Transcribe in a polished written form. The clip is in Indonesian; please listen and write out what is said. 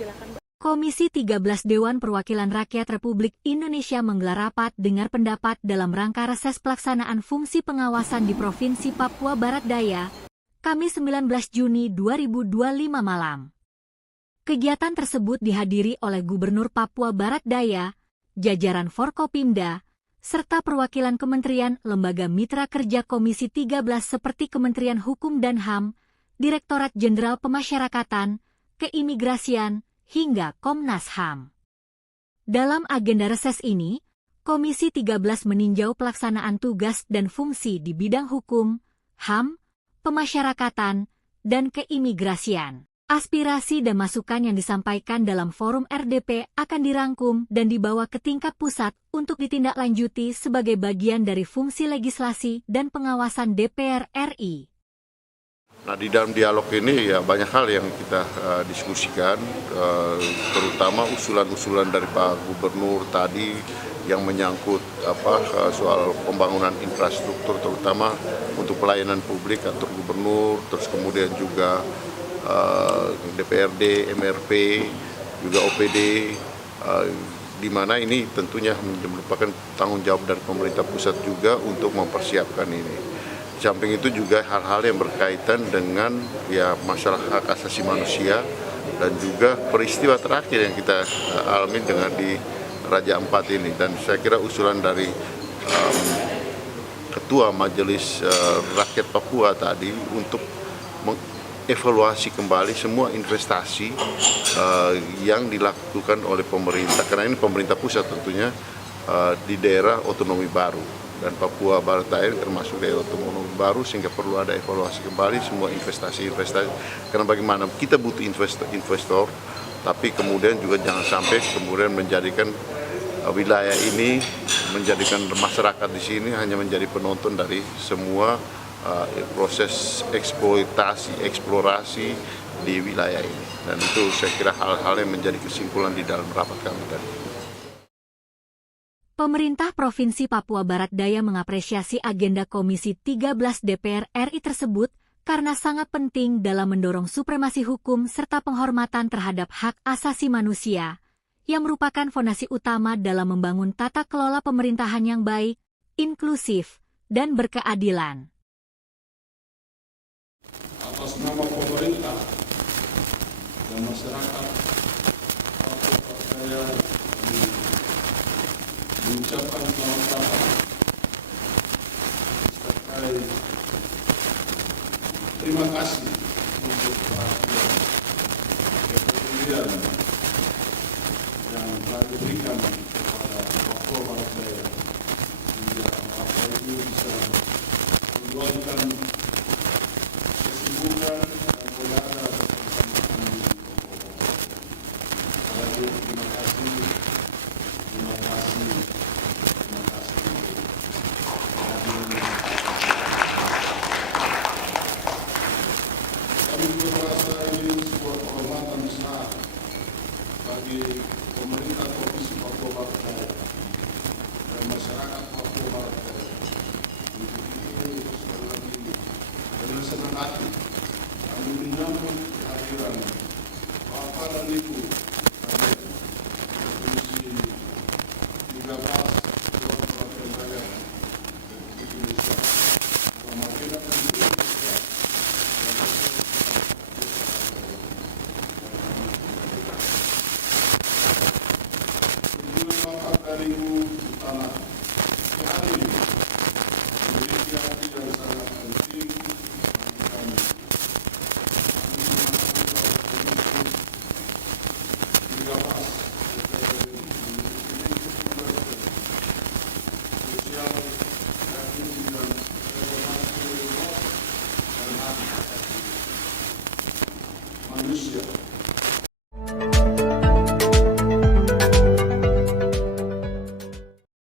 Silakan, Mbak. Komisi 13 Dewan Perwakilan Rakyat Republik Indonesia menggelar rapat dengar pendapat dalam rangka reses pelaksanaan fungsi pengawasan di Provinsi Papua Barat Daya, Kamis 19 Juni 2025 malam. Kegiatan tersebut dihadiri oleh Gubernur Papua Barat Daya, jajaran Forkopimda, serta perwakilan kementerian lembaga mitra kerja Komisi 13 seperti Kementerian Hukum dan HAM, Direktorat Jenderal Pemasyarakatan, Keimigrasian, hingga Komnas HAM. Dalam agenda reses ini, Komisi 13 meninjau pelaksanaan tugas dan fungsi di bidang hukum, HAM, pemasyarakatan, dan keimigrasian. Aspirasi dan masukan yang disampaikan dalam forum RDP akan dirangkum dan dibawa ke tingkat pusat untuk ditindaklanjuti sebagai bagian dari fungsi legislasi dan pengawasan DPR RI. Nah, di dalam dialog ini ya banyak hal yang kita diskusikan, terutama usulan-usulan dari Pak Gubernur tadi yang menyangkut soal pembangunan infrastruktur, terutama untuk pelayanan publik kantor gubernur, terus kemudian juga DPRD, MRP, juga OPD, di mana ini tentunya merupakan tanggung jawab dari pemerintah pusat juga untuk mempersiapkan ini. Di samping itu juga hal-hal yang berkaitan dengan masalah hak asasi manusia dan juga peristiwa terakhir yang kita alami dengan di Raja Ampat ini. Dan saya kira usulan dari Ketua Majelis Rakyat Papua tadi untuk mengevaluasi kembali semua investasi yang dilakukan oleh pemerintah, karena ini pemerintah pusat tentunya di daerah otonomi baru. Dan Papua Barat Daya termasuk daerah otonomi baru, sehingga perlu ada evaluasi kembali semua investasi-investasi. Karena bagaimana kita butuh investor, tapi kemudian juga jangan sampai kemudian menjadikan wilayah ini, menjadikan masyarakat di sini hanya menjadi penonton dari semua proses eksploitasi, eksplorasi di wilayah ini. Dan itu saya kira hal-hal yang menjadi kesimpulan di dalam rapat kami tadi. Pemerintah Provinsi Papua Barat Daya mengapresiasi agenda Komisi 13 DPR RI tersebut karena sangat penting dalam mendorong supremasi hukum serta penghormatan terhadap hak asasi manusia, yang merupakan fondasi utama dalam membangun tata kelola pemerintahan yang baik, inklusif, dan berkeadilan. Atas nama pemerintah dan masyarakat Papua Barat Daya mengucapkan selamat datang serta terima kasih untuk perhatian kepedulian yang telah diberikan kepada Papua Barat Daya hingga Papua itu bisa menjalankan kesibukan dan berada bersama di Papua. Terima kasih. Terima kasih. Kami juga merasa ini sebuah kehormatan besar bagi pemerintah Provinsi Papua Barat Daya dan masyarakat Papua Barat Daya. Untuk ini sekali lagi dengan senang hati kami menyambut kehadiran Bapak dan Ibu